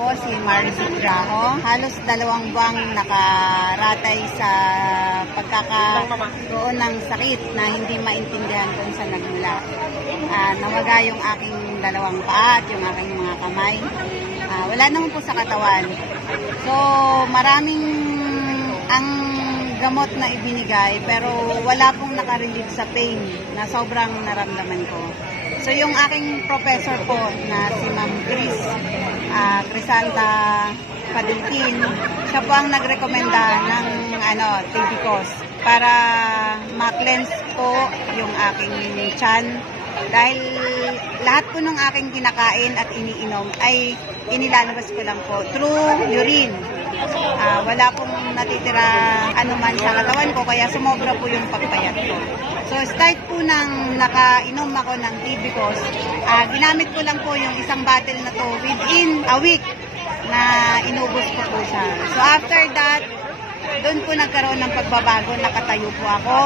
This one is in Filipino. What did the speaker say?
po si Maricel Graho. Halos 2 buwang nakaratay sa pagkakaroon ng sakit na hindi maintindihan kung saan nagmula. Nawaga yung aking 2 paa at yung aking mga kamay. Wala naman po sa katawan. So maraming ang gamot na ibinigay pero wala pong nakarelieve sa pain na sobrang naramdaman ko. So yung aking professor po na si Ma'am Crisanta Padiltin, siya po ang nagrekomenda ng Tibicos para ma-cleanse po yung aking tiyan. Dahil lahat po ng aking kinakain at iniinom ay inilalabas ko lang po through urine. Wala pong natitira anuman sa katawan ko kaya sumobra po yung pagpayat ko. So start po nang nakainom ako ng Tibicos, ginamit ko lang po yung isang bottle na to within a week na inubos ko po siya. So after that, doon po nagkaroon ng pagbabago, nakatayo po ako.